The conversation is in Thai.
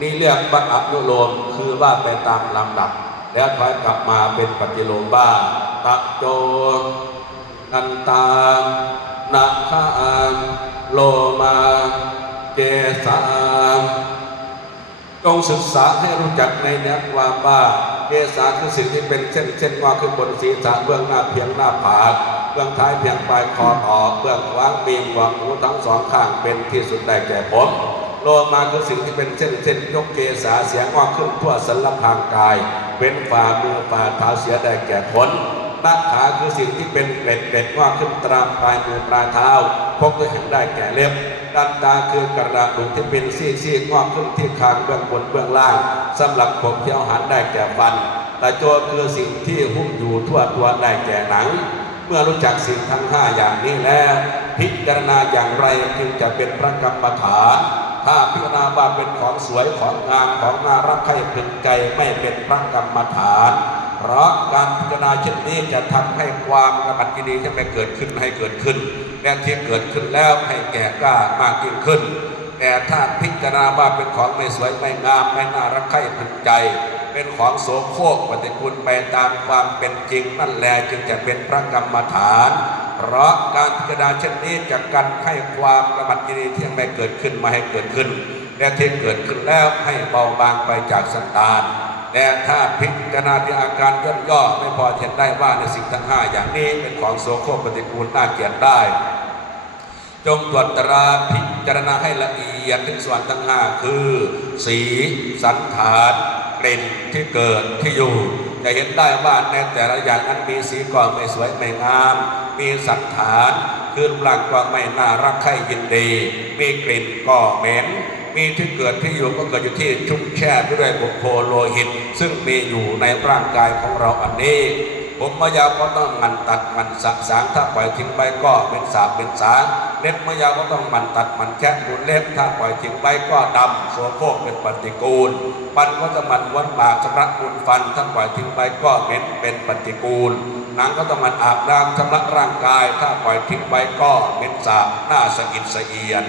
นี่เรียกว่าอนุโลมคือว่าไปตามลำดับ แล้วถอยกลับมาเป็นปฏิโลมบ้าตะโจนันตานาคาโลมาเกสาจงศึกษาให้รู้จักในเนื้อความว่าเกษาคือสิ่งที่เป็นเส้นเส้นว่าคือบนศีรษะเบื้องหน้าเพียงหน้าผากเบื้องท้ายเพียงปลายคอต่อเบื้องขวางมีหวังหูทั้งสองข้างเป็นที่สุดได้แก่ผม โลมาคือสิ่งที่เป็นเส้นเส้นยกเกษาเสียงว่าขึ้นทั่วสันลพางกาย เป็นฝ่ามือฝ่าเท้าเสียได้แก่ผลหน้าขาคือสิ่งที่เป็นเกล็ดเกล็ดว่าขึ้นตามปลายมือปลายเท้าพกด้วยแห่งได้แก่เล็บด้านตาคือกระดูกที่เป็นซี่ซี่งอกขึ้นที่คางเบื้องบนเบื้องล่างสำหรับผมเที่เอาหันได้แก่ฟันตาโจคือสิ่งที่หุ้มอยู่ทั่วตัวได้แก่หนัง เมื่อรู้จักสิ่งทั้งห้าอย่างนี้แล้ว พิจารณาอย่างไรจึงจะเป็นพระกรรมฐาน ถ้าพิจารณาว่าเป็นของสวยของงามของน่ารักใครพึงใจไม่เป็นพระกรรมฐาน เพราะการพิจารณาเช่นนี้จะทำให้ความกระบัดยินดีจะไม่เกิดขึ้นให้เกิดขึ้นและที่เกิดขึ้นแล้วให้แก่กล้ามากยิ่งขึ้น แต่ถ้าพิจารณาว่าเป็นของไม่สวยไม่งามไม่น่ารักใคร่พึงใจเป็นของโสโครกปฏิกูลไปตามความเป็นจริงนั่นแหละจึงจะเป็นพระกรรมฐาน เพราะการพิจารณาเช่นนี้จะกันให้ความกระบัดยินดีที่ไม่เกิดขึ้นมาให้เกิดขึ้น และที่เกิดขึ้นแล้วให้เบาบางไปจากสันดานแต่ถ้าพิจารณาที่อาการย่นย่อไม่พอเห็นได้ว่าในสิ่งทั้งห้าอย่างนี้เป็นของโสโครปฏิกูลน่าเกลียดได้ จงตรวจตราพิจารณาให้ละเอียดถึงส่วนทั้งห้าคือ สีสันฐาน กลิ่นที่เกิดที่อยู่ จะเห็นได้ว่าในแต่ละอย่างนั้นมีสีก่อนไม่สวยไม่งาม มีสันฐานคือปลังก็ไม่น่ารักใคร่ยินดี มีกลิ่นก็เหม็นมีที่เกิดที่อยู่ก็เกิดอยู่ที่ชุ่มแช่ด้วยบุโพโลหิต ซึ่งมีอยู่ในร่างกายของเราอันนี้ ผมมายาวก็ต้องมันตัดมันสะสางถ้าปล่อยทิ้งไปก็เป็นสาบเป็นสาง เล็บมายาวก็ต้องมันตัดมันแคะดูเล็บถ้าปล่อยทิ้งไปก็ดำโสโครกเป็นปฏิกูลฟันก็จะมันวันปากชำระมูลฟันถ้าปล่อยทิ้งไปก็เหม็นเป็นปฏิกูลหนังก็ต้องมันอาบน้ำชำระร่างกาย ถ้าปล่อยทิ้งไปก็เหม็นสาบหน้าสะกิดสะเอียน